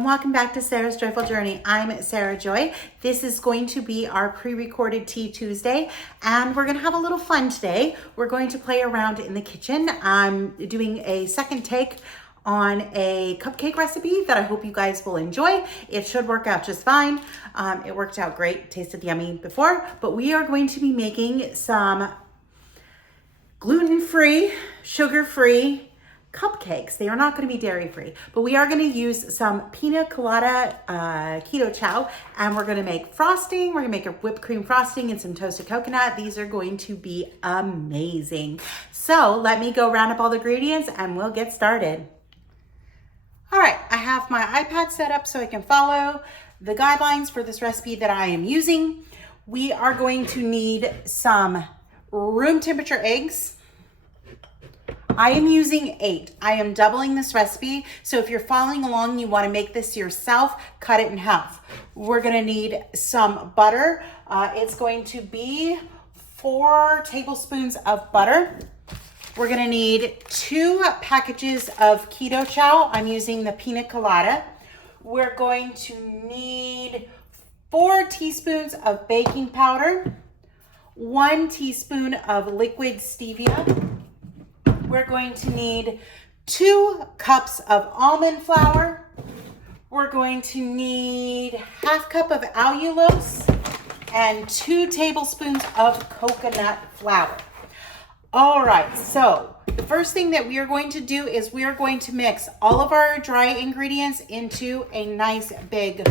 and welcome back to Sarah's Joyful Journey. I'm Sarah Joy. This is going to be our pre-recorded Tea Tuesday, and we're gonna have a little fun today. We're going to play around in the kitchen. I'm doing a second take on a cupcake recipe that I hope you guys will enjoy. It should work out just fine. It worked out great, tasted yummy before, but we are going to be making some gluten-free, sugar-free cupcakes. They are not going to be dairy-free, but we are going to use some pina colada keto chow, and we're going to make frosting. We're going to make a whipped cream frosting and some toasted coconut. These are going to be amazing. So let me go round up all the ingredients and we'll get started. All right, I have my iPad set up so I can follow the guidelines for this recipe that I am using. We are going to need some room temperature eggs. I am using 8. I am doubling this recipe. So if you're following along, you want to make this yourself, cut it in half. We're going to need some butter. It's going to be 4 tablespoons of butter. We're going to need 2 packages of Keto Chow. I'm using the pina colada. We're going to need 4 teaspoons of baking powder, 1 teaspoon of liquid stevia. We're going to need 2 cups of almond flour. We're going to need ½ cup of allulose and 2 tablespoons of coconut flour. All right, so the first thing that we are going to do is we are going to mix all of our dry ingredients into a nice big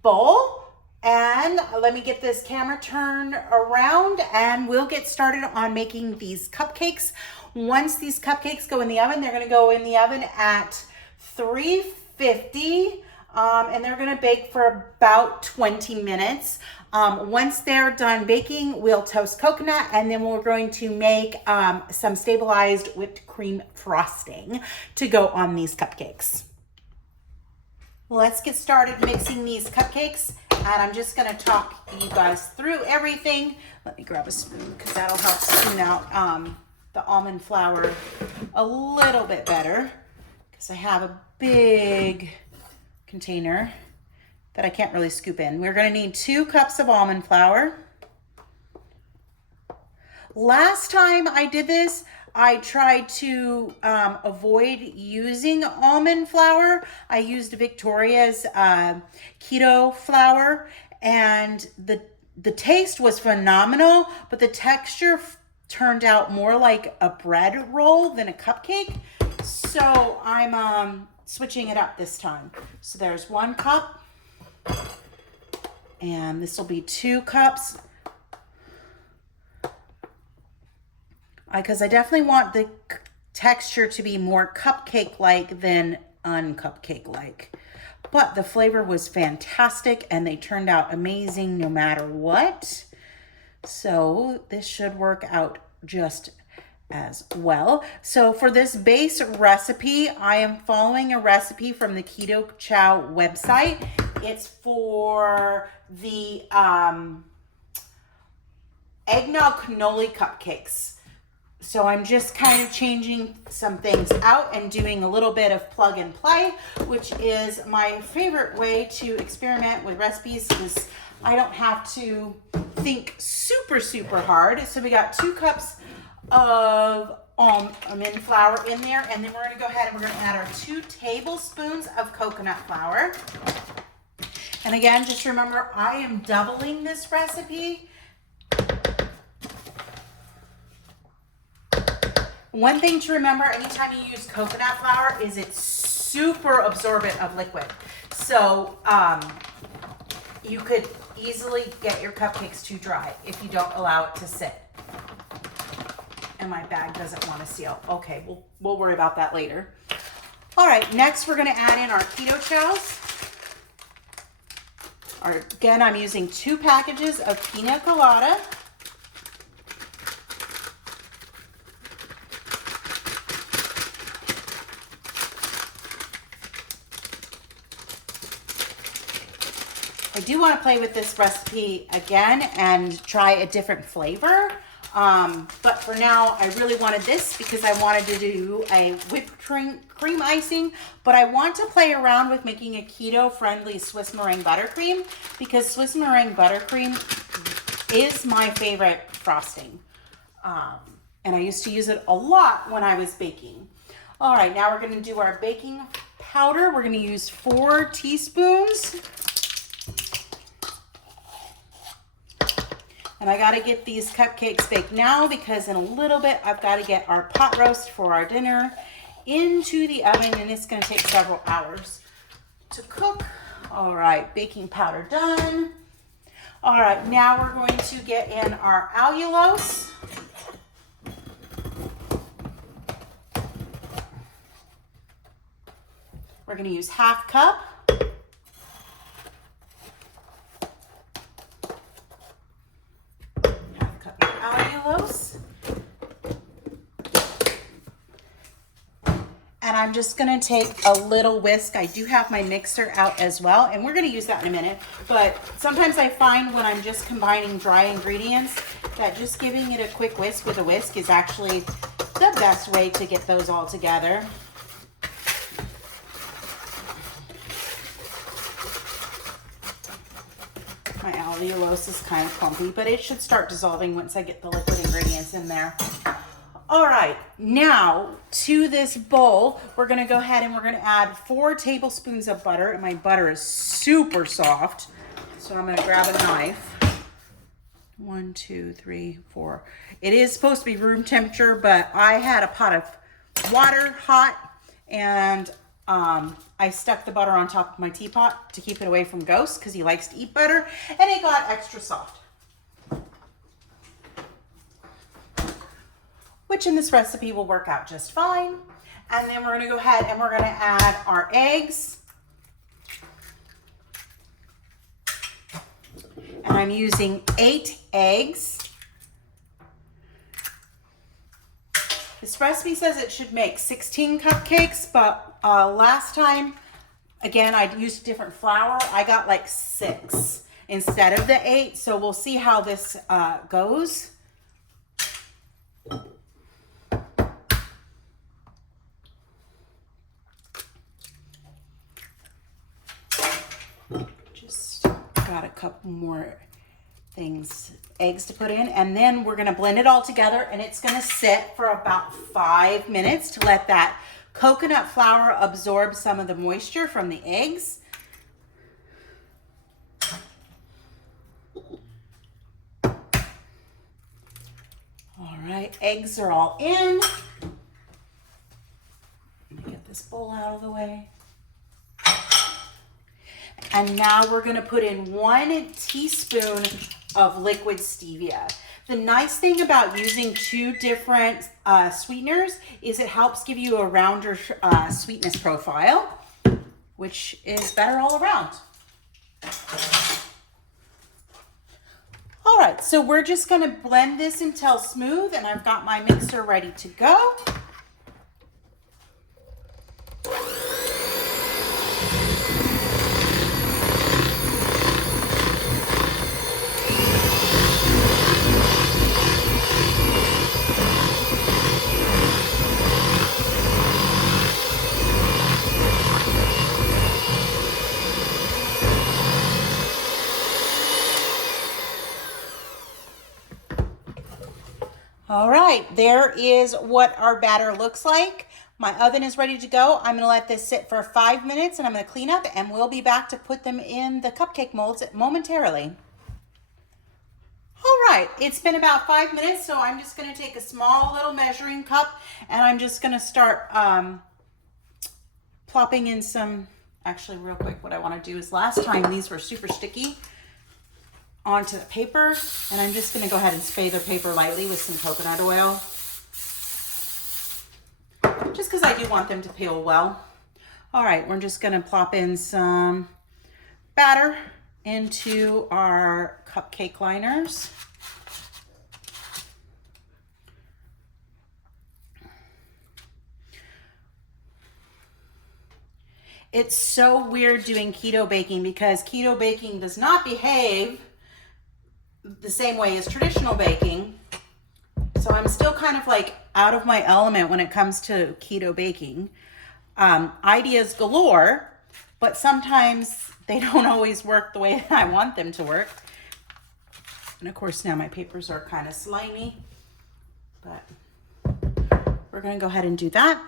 bowl. And let me get this camera turned around and we'll get started on making these cupcakes. Once these cupcakes go in the oven, they're gonna go in the oven at 350 and they're gonna bake for about 20 minutes. Once they're done baking, we'll toast coconut and then we're going to make some stabilized whipped cream frosting to go on these cupcakes. Let's get started mixing these cupcakes, and I'm just gonna talk you guys through everything. Let me grab a spoon because that'll help spoon out the almond flour a little bit better, because I have a big container that I can't really scoop in. We're gonna need 2 cups of almond flour. Last time I did this, I tried to avoid using almond flour. I used Victoria's keto flour, and the taste was phenomenal, but the texture turned out more like a bread roll than a cupcake. So I'm switching it up this time. So there's 1 cup, and this will be 2 cups. Because I definitely want the texture to be more cupcake-like than uncupcake-like. But the flavor was fantastic and they turned out amazing no matter what. So this should work out just as well. So for this base recipe, I am following a recipe from the Keto Chow website. It's for the eggnog cannoli cupcakes. So I'm just kind of changing some things out and doing a little bit of plug and play, which is my favorite way to experiment with recipes, because I don't have to think super hard. So we got 2 cups of almond flour in there, and then we're gonna go ahead and we're gonna add our 2 tablespoons of coconut flour. And again, just remember, I am doubling this recipe. One thing to remember anytime you use coconut flour is it's super absorbent of liquid. So you could easily get your cupcakes too dry if you don't allow it to sit. And my bag doesn't want to seal. Okay, we'll worry about that later. All right, next we're gonna add in our Keto Chows. Again, I'm using 2 packages of pina colada. I do want to play with this recipe again and try a different flavor. But for now, I really wanted this because I wanted to do a whipped cream icing, but I want to play around with making a keto-friendly Swiss meringue buttercream because Swiss meringue buttercream is my favorite frosting. And I used to use it a lot when I was baking. All right, now we're gonna do our baking powder. We're gonna use 4 teaspoons. And I gotta get these cupcakes baked now because in a little bit, I've gotta get our pot roast for our dinner into the oven, and it's gonna take several hours to cook. All right, baking powder done. All right, now we're going to get in our allulose. We're gonna use 1/2 cup. Allulose. And I'm just gonna take a little whisk. I do have my mixer out as well, and we're gonna use that in a minute. But sometimes I find when I'm just combining dry ingredients that just giving it a quick whisk with a whisk is actually the best way to get those all together. My allulose is kind of clumpy, but it should start dissolving once I get the liquid ingredients in there. All right, now to this bowl, we're gonna go ahead and we're gonna add 4 tablespoons of butter, and my butter is super soft. So I'm gonna grab a knife. 1, 2, 3, 4. It is supposed to be room temperature, but I had a pot of water hot, and I stuck the butter on top of my teapot to keep it away from Ghost because he likes to eat butter, and it got extra soft. Which in this recipe will work out just fine. And then we're gonna go ahead and we're gonna add our eggs. And I'm using 8 eggs. This recipe says it should make 16 cupcakes, but last time, again, I used different flour. I got like 6 instead of the 8, so we'll see how this goes. Just got a couple more eggs to put in, and then we're gonna blend it all together, and it's gonna sit for about 5 minutes to let that coconut flour absorb some of the moisture from the eggs. All right, eggs are all in. Let me get this bowl out of the way. And now we're gonna put in 1 teaspoon of liquid stevia. The nice thing about using 2 different sweeteners is it helps give you a rounder sweetness profile, which is better all around. All right, so we're just gonna blend this until smooth, and I've got my mixer ready to go. All right, there is what our batter looks like. My oven is ready to go. I'm gonna let this sit for 5 minutes, and I'm gonna clean up, and we'll be back to put them in the cupcake molds momentarily. All right, it's been about 5 minutes, so I'm just gonna take a small little measuring cup, and I'm just gonna start plopping in some, actually real quick, what I wanna do is last time these were super sticky, onto the paper, and I'm just gonna go ahead and spray the paper lightly with some coconut oil, just because I do want them to peel well. All right, we're just gonna plop in some batter into our cupcake liners. It's so weird doing keto baking because keto baking does not behave the same way as traditional baking. So I'm still kind of like out of my element when it comes to keto baking. Ideas galore, but sometimes they don't always work the way I want them to work. And of course now my papers are kind of slimy, but we're going to go ahead and do that.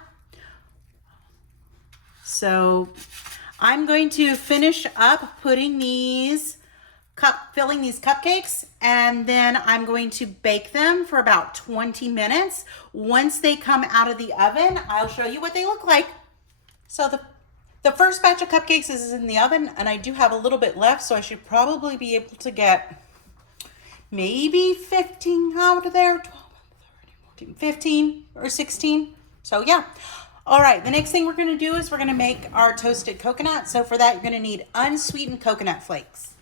So I'm going to finish up putting filling these cupcakes, and then I'm going to bake them for about 20 minutes. Once they come out of the oven, I'll show you what they look like. So the first batch of cupcakes is in the oven, and I do have a little bit left, so I should probably be able to get maybe 15 out of there, 12, 13, 14, 15 or 16. So yeah. All right, the next thing we're gonna do is we're gonna make our toasted coconut. So for that, you're gonna need unsweetened coconut flakes.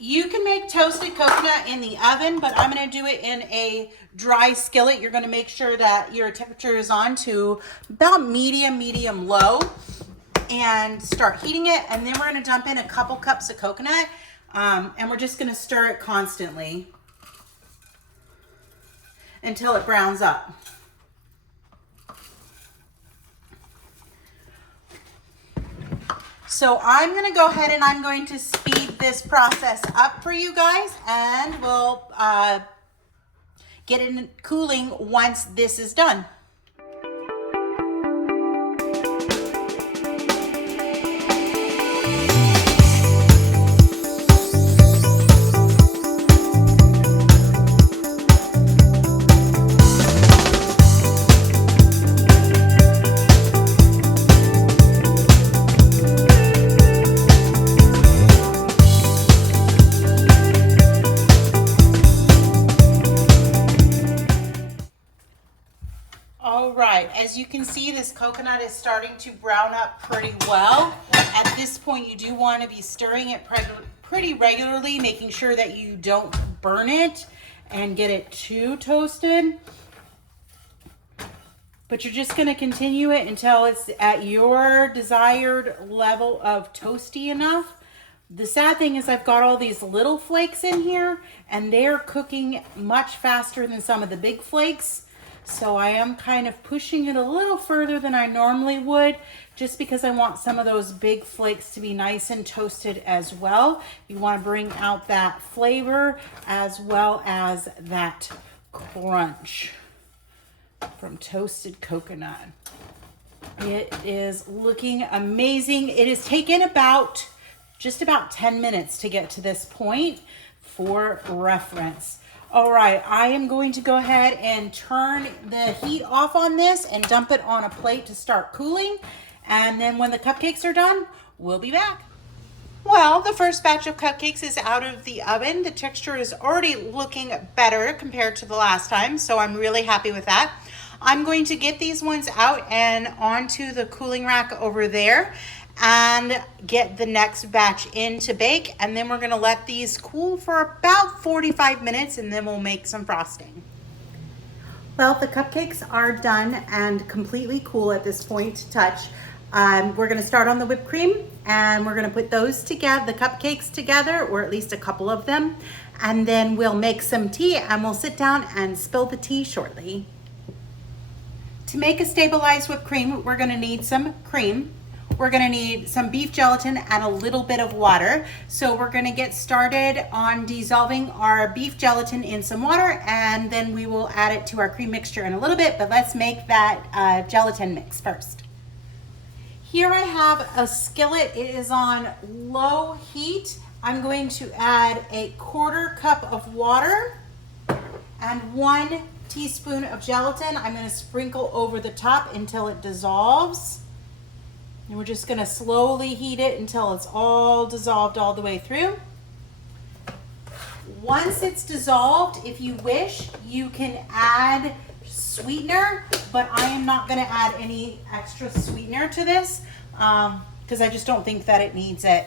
You can make toasted coconut in the oven, but I'm gonna do it in a dry skillet. You're gonna make sure that your temperature is on to about medium low, and start heating it. And then we're gonna dump in a couple cups of coconut, and we're just gonna stir it constantly until it browns up. So I'm going to go ahead and I'm going to speed this process up for you guys, and we'll get it cooling once this is done. All right, as you can see, this coconut is starting to brown up pretty well. At this point, you do want to be stirring it pretty regularly, making sure that you don't burn it and get it too toasted. But you're just going to continue it until it's at your desired level of toasty enough. The sad thing is I've got all these little flakes in here, and they're cooking much faster than some of the big flakes. So I am kind of pushing it a little further than I normally would, just because I want some of those big flakes to be nice and toasted as well. You want to bring out that flavor as well as that crunch from toasted coconut. It is looking amazing. It has taken just about 10 minutes to get to this point for reference. All right, I am going to go ahead and turn the heat off on this and dump it on a plate to start cooling. And then when the cupcakes are done, we'll be back. Well, the first batch of cupcakes is out of the oven. The texture is already looking better compared to the last time, so I'm really happy with that. I'm going to get these ones out and onto the cooling rack over there and get the next batch in to bake, and then we're gonna let these cool for about 45 minutes, and then we'll make some frosting. Well, the cupcakes are done and completely cool at this point to touch. We're gonna start on the whipped cream, and we're gonna put those together, the cupcakes together, or at least a couple of them, and then we'll make some tea, and we'll sit down and spill the tea shortly. To make a stabilized whipped cream, we're gonna need some cream. We're gonna need some beef gelatin and a little bit of water. So we're gonna get started on dissolving our beef gelatin in some water, and then we will add it to our cream mixture in a little bit, but let's make that gelatin mix first. Here I have a skillet. It is on low heat. I'm going to add a 1/4 cup of water and 1 teaspoon of gelatin. I'm gonna sprinkle over the top until it dissolves. And we're just gonna slowly heat it until it's all dissolved all the way through. Once it's dissolved, if you wish, you can add sweetener, but I am not gonna add any extra sweetener to this because I just don't think that it needs it.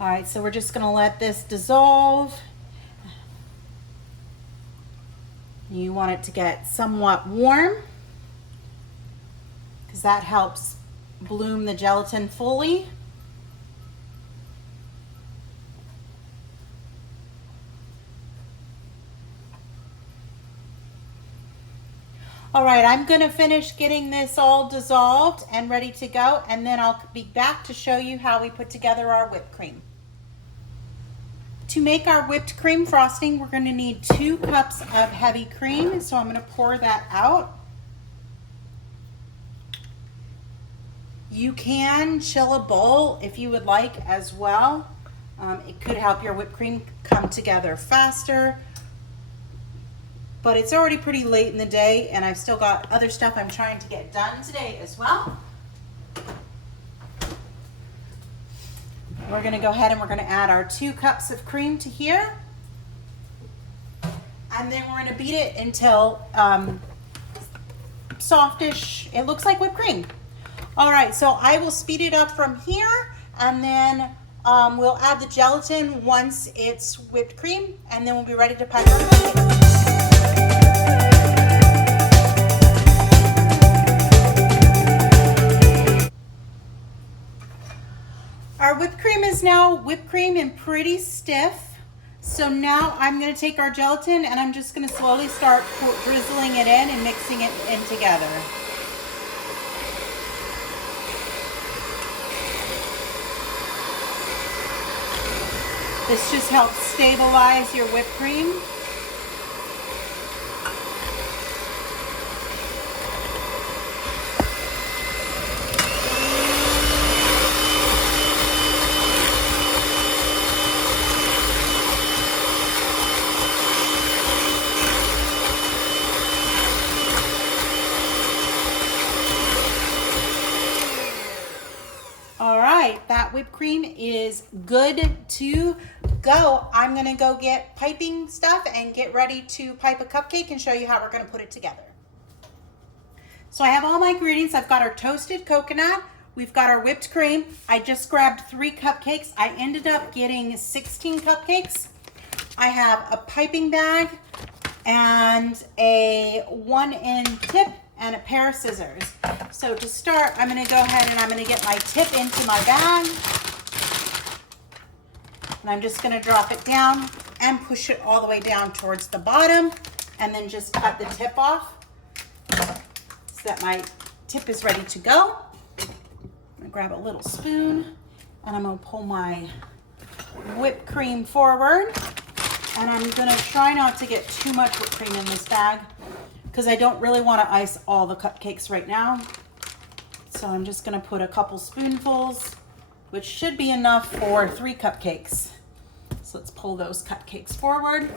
All right, so we're just gonna let this dissolve. You want it to get somewhat warm, because that helps bloom the gelatin fully. All right, I'm gonna finish getting this all dissolved and ready to go, and then I'll be back to show you how we put together our whipped cream. To make our whipped cream frosting, we're gonna need 2 cups of heavy cream, so I'm gonna pour that out. You can chill a bowl if you would like as well. It could help your whipped cream come together faster. But it's already pretty late in the day, and I've still got other stuff I'm trying to get done today as well. We're gonna go ahead and we're gonna add our 2 cups of cream to here. And then we're gonna beat it until softish. It looks like whipped cream. All right, so I will speed it up from here, and then we'll add the gelatin once it's whipped cream, and then we'll be ready to pipe our cupcakes. Our whipped cream is now whipped cream and pretty stiff. So now I'm gonna take our gelatin and I'm just gonna slowly start drizzling it in and mixing it in together. This just helps stabilize your whipped cream. All right, that whipped cream is good to go. I'm gonna go get piping stuff and get ready to pipe a cupcake and show you how we're gonna put it together. So I have all my ingredients. I've got our toasted coconut. We've got our whipped cream. I just grabbed 3 cupcakes. I ended up getting 16 cupcakes. I have a piping bag and a 1-inch tip and a pair of scissors. So to start, I'm gonna go ahead and I'm gonna get my tip into my bag. And I'm just gonna drop it down and push it all the way down towards the bottom, and then just cut the tip off so that my tip is ready to go. I'm gonna grab a little spoon and I'm gonna pull my whipped cream forward. And I'm gonna try not to get too much whipped cream in this bag because I don't really want to ice all the cupcakes right now. So I'm just gonna put a couple spoonfuls, which should be enough for 3 cupcakes. So let's pull those cupcakes forward.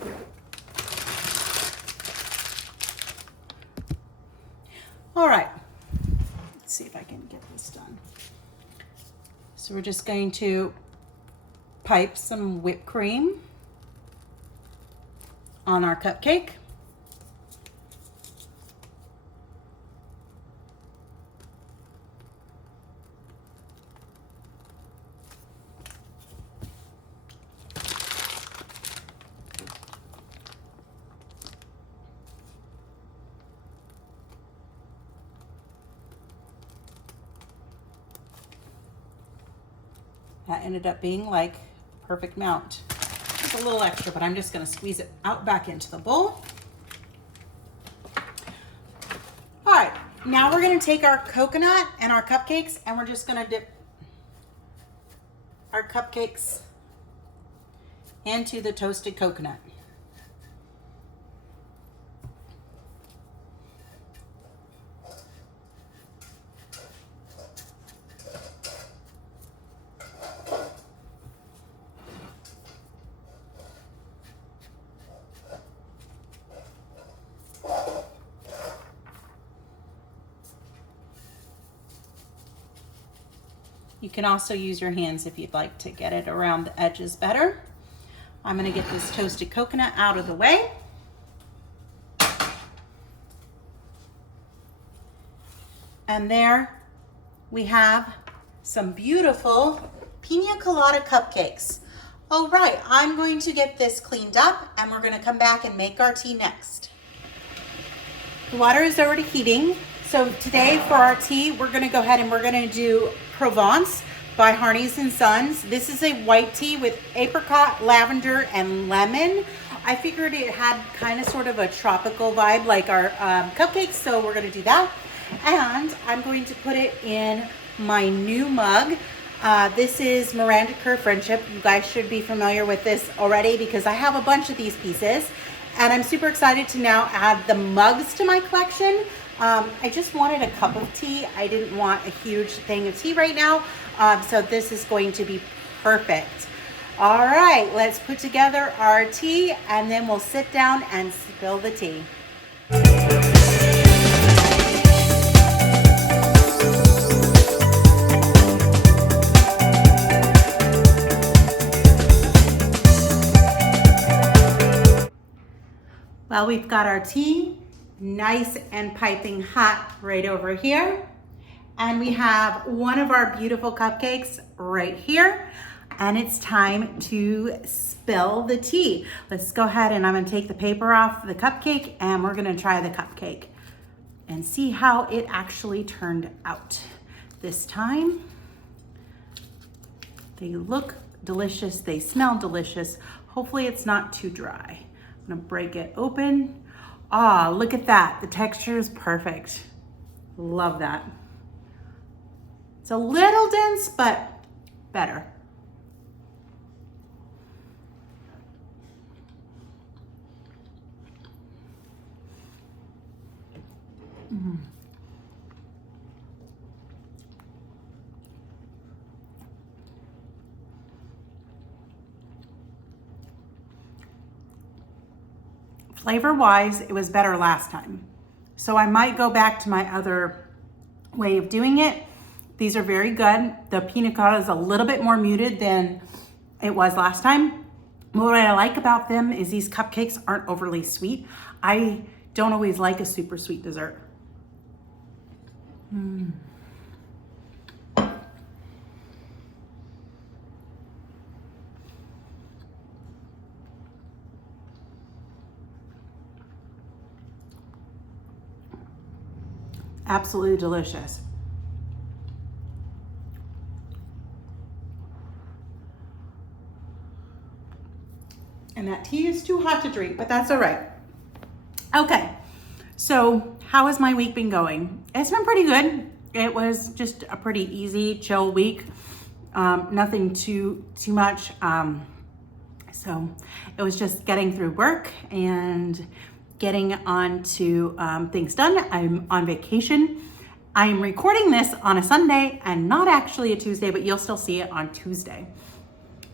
All right, let's see if I can get this done. So we're just going to pipe some whipped cream on our cupcake. That ended up being like a perfect amount. Just a little extra, but I'm just gonna squeeze it out back into the bowl. All right, now we're gonna take our coconut and our cupcakes and we're just gonna dip our cupcakes into the toasted coconut. You can also use your hands if you'd like to get it around the edges better. I'm gonna get this toasted coconut out of the way. And there we have some beautiful pina colada cupcakes. All right, I'm going to get this cleaned up and we're gonna come back and make our tea next. The water is already heating. So today for our tea, we're gonna go ahead and we're gonna do Provence by Harney's and Sons. This is a white tea with apricot, lavender, and lemon. I figured it had kind of sort of a tropical vibe like our cupcakes, so we're gonna do that. And I'm going to put it in my new mug. This is Miranda Kerr Friendship. You guys should be familiar with this already because I have a bunch of these pieces. And I'm super excited to now add the mugs to my collection. I just wanted a cup of tea. I didn't want a huge thing of tea right now. So this is going to be perfect. All right, let's put together our tea and then we'll sit down and spill the tea. Well, we've got our tea nice and piping hot right over here. And we have one of our beautiful cupcakes right here. And it's time to spill the tea. Let's go ahead and I'm gonna take the paper off the cupcake and we're gonna try the cupcake and see how it actually turned out this time. They look delicious, they smell delicious. Hopefully it's not too dry. I'm gonna break it open. Ah, look at that. The texture is perfect. Love that. It's a little dense, but better. Mm. Flavor-wise, it was better last time. So I might go back to my other way of doing it. These are very good. The pina colada is a little bit more muted than it was last time. What I like about them is these cupcakes aren't overly sweet. I don't always like a super sweet dessert. Mm. Absolutely delicious. And that tea is too hot to drink, but that's all right. Okay, so how has my week been going? It's been pretty good. It was just a pretty easy, chill week. Nothing too much. So it was just getting through work and getting on to things done. I'm on vacation. I'm recording this on a Sunday and not actually a Tuesday, but you'll still see it on Tuesday.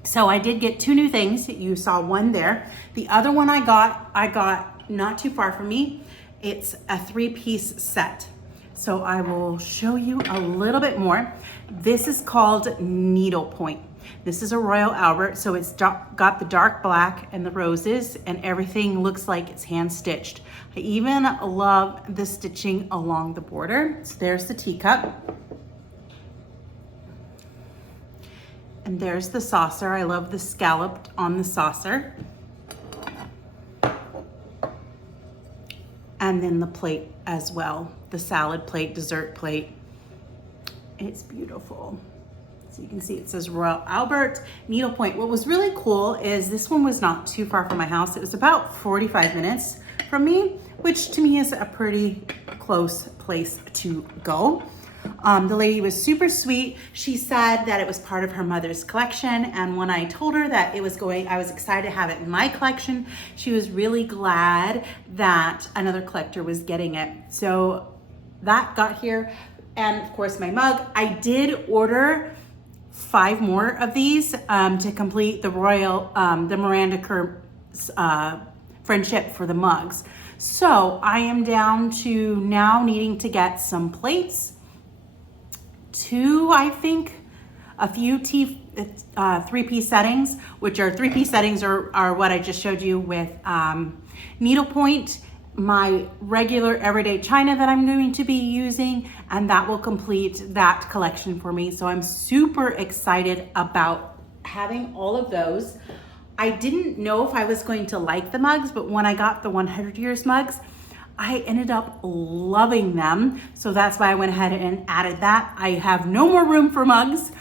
So I did get 2 new things. You saw one there. The other one I got not too far from me. It's a 3-piece set. So I will show you a little bit more. This is called Needlepoint. This is a Royal Albert, so it's got the dark black and the roses and everything looks like it's hand stitched. I even love the stitching along the border. So there's the teacup. And there's the saucer. I love the scalloped on the saucer. And then the plate as well. The salad plate, dessert plate. It's beautiful. So you can see it says Royal Albert Needlepoint. What was really cool is this one was not too far from my house. It was about 45 minutes from me, which to me is a pretty close place to go. The lady was super sweet. She said that it was part of her mother's collection. And when I told her that it was going, I was excited to have it in my collection. She was really glad that another collector was getting it. So that got here. And of course my mug. I did order 5 more of these to complete the the Miranda Kerr Friendship for the mugs. So I am down to now needing to get some plates, 2, I think, a few 3-piece settings, which are 3-piece settings are what I just showed you with needlepoint, my regular everyday china that I'm going to be using, and that will complete that collection for me. So I'm super excited about having all of those. I didn't know if I was going to like the mugs, but when I got the 100 years mugs, I ended up loving them. So that's why I went ahead and added that. I have no more room for mugs.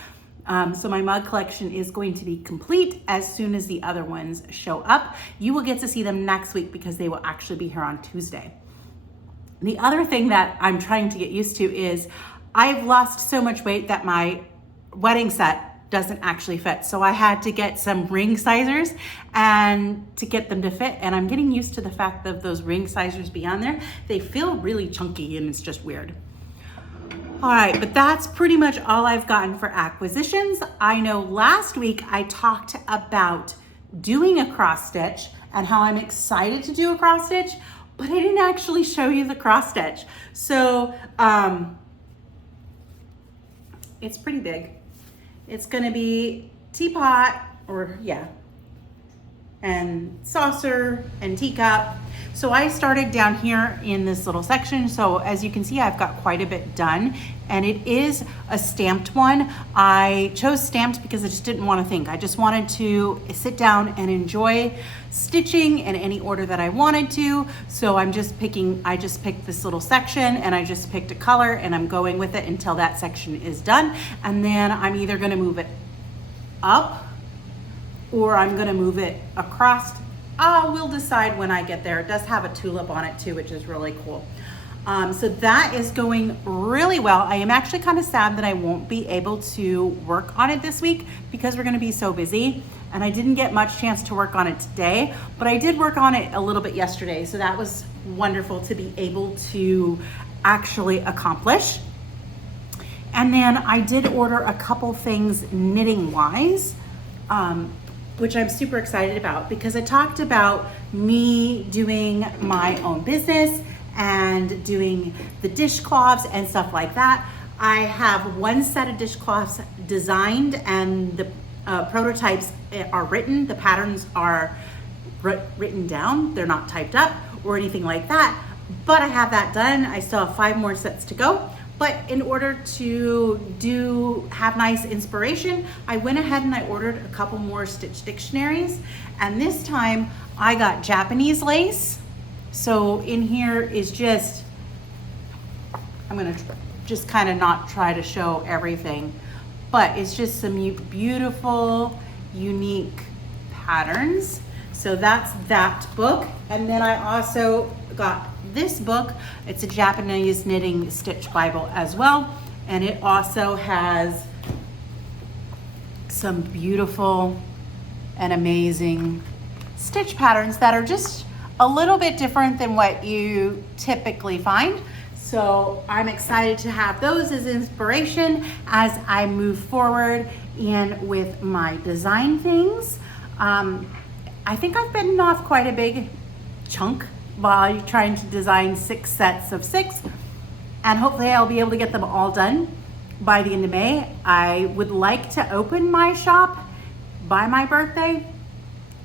So my mug collection is going to be complete as soon as the other ones show up. You will get to see them next week because they will actually be here on Tuesday. The other thing that I'm trying to get used to is I've lost so much weight that my wedding set doesn't actually fit. So I had to get some ring sizers and to get them to fit. And I'm getting used to the fact that those ring sizers be on there. They feel really chunky and it's just weird. All right, but that's pretty much all I've gotten for acquisitions. I know last week I talked about doing a cross stitch and how I'm excited to do a cross stitch, but I didn't actually show you the cross stitch. So it's pretty big. It's gonna be teapot, and saucer and teacup. So I started down here in this little section. So as you can see, I've got quite a bit done, and it is a stamped one. I chose stamped because I just didn't want to think. I just wanted to sit down and enjoy stitching in any order that I wanted to. So I just picked this little section and I just picked a color and I'm going with it until that section is done. And then I'm either gonna move it up or I'm gonna move it across. We'll decide when I get there. It does have a tulip on it too, which is really cool. So that is going really well. I am actually kind of sad that I won't be able to work on it this week because we're gonna be so busy, and I didn't get much chance to work on it today, but I did work on it a little bit yesterday. So that was wonderful to be able to actually accomplish. And then I did order a couple things knitting wise, which I'm super excited about because I talked about me doing my own business and doing the dishcloths and stuff like that. I have one set of dishcloths designed and the prototypes are written. The patterns are written down. They're not typed up or anything like that, but I have that done. I still have 5 more sets to go. But in order to have nice inspiration, I went ahead and I ordered a couple more stitch dictionaries. And this time I got Japanese lace. So in here is just, I'm gonna just kind of not try to show everything, but it's just some beautiful, unique patterns. So that's that book. And then I also got this book. It's a Japanese knitting stitch Bible as well. And it also has some beautiful and amazing stitch patterns that are just a little bit different than what you typically find. So I'm excited to have those as inspiration as I move forward in with my design things. I think I've bitten off quite a big chunk while trying to design 6 sets of 6, and hopefully I'll be able to get them all done by the end of May. I would like to open my shop by my birthday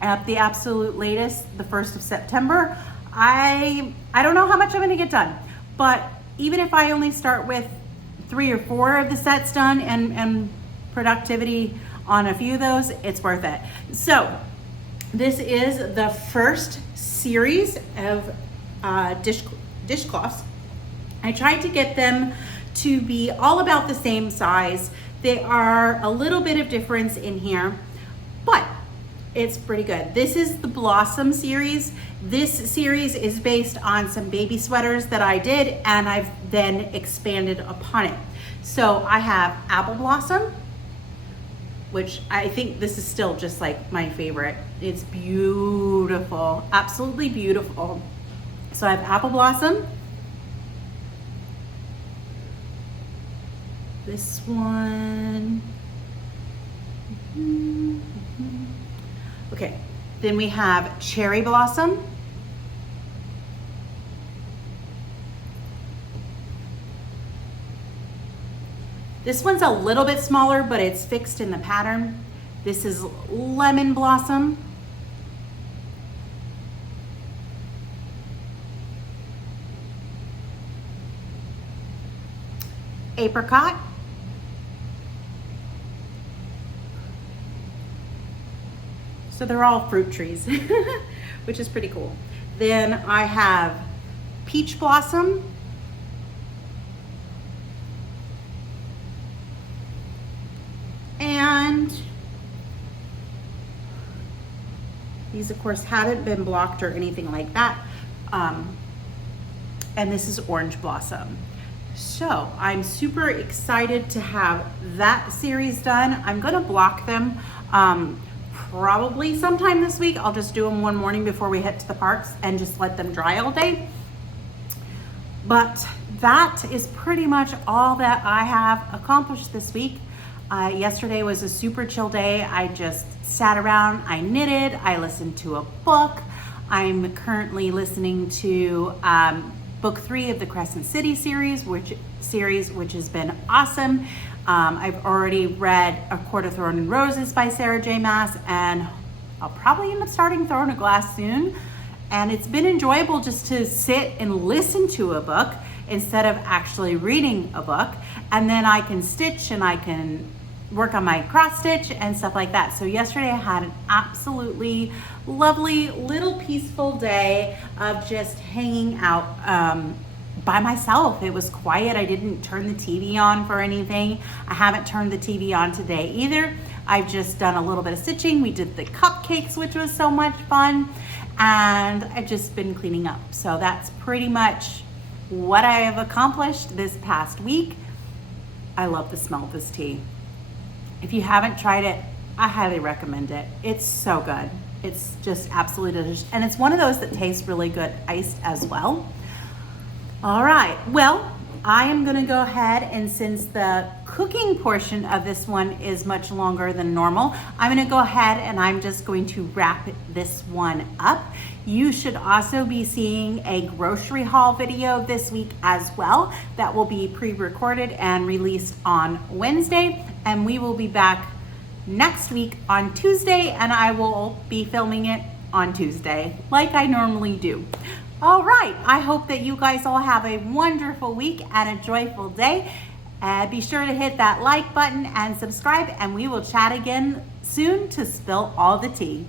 at the absolute latest, the 1st of September. I don't know how much I'm gonna get done, but even if I only start with 3 or 4 of the sets done and productivity on a few of those, it's worth it. So this is the first series of dishcloths. I tried to get them to be all about the same size. They are a little bit of difference in here, but it's pretty good. This is the Blossom series. This series is based on some baby sweaters that I did, and I've then expanded upon it. So I have Apple Blossom, which I think this is still just like my favorite. It's beautiful, absolutely beautiful. So I have Apple Blossom. This one. Okay, then we have Cherry Blossom. This one's a little bit smaller, but it's fixed in the pattern. This is Lemon Blossom. Apricot. So they're all fruit trees, which is pretty cool. Then I have Peach Blossom. These, of course, haven't been blocked or anything like that. And this is Orange Blossom. So I'm super excited to have that series done. I'm gonna block them probably sometime this week. I'll just do them one morning before we head to the parks and just let them dry all day. But that is pretty much all that I have accomplished this week. Yesterday was a super chill day. I just sat around, I knitted, I listened to a book. I'm currently listening to book 3 of the Crescent City series, which has been awesome. I've already read A Court of Thorn and Roses by Sarah J. Maas, and I'll probably end up starting Throne of Glass soon. And it's been enjoyable just to sit and listen to a book instead of actually reading a book. And then I can stitch and I can work on my cross stitch and stuff like that. So yesterday I had an absolutely lovely little peaceful day of just hanging out by myself. It was quiet. I didn't turn the TV on for anything. I haven't turned the TV on today either. I've just done a little bit of stitching. We did the cupcakes, which was so much fun. And I've just been cleaning up. So that's pretty much what I have accomplished this past week. I love the smell of this tea. If you haven't tried it, I highly recommend it. It's so good. It's just absolutely delicious. And it's one of those that tastes really good iced as well. All right, well, I am gonna go ahead, and since the cooking portion of this one is much longer than normal, I'm gonna go ahead and I'm just going to wrap this one up. You should also be seeing a grocery haul video this week as well. That will be pre-recorded and released on Wednesday, and we will be back next week on Tuesday, and I will be filming it on Tuesday like I normally do. All right, I hope that you guys all have a wonderful week and a joyful day. Be sure to hit that like button and subscribe, and we will chat again soon to spill all the tea.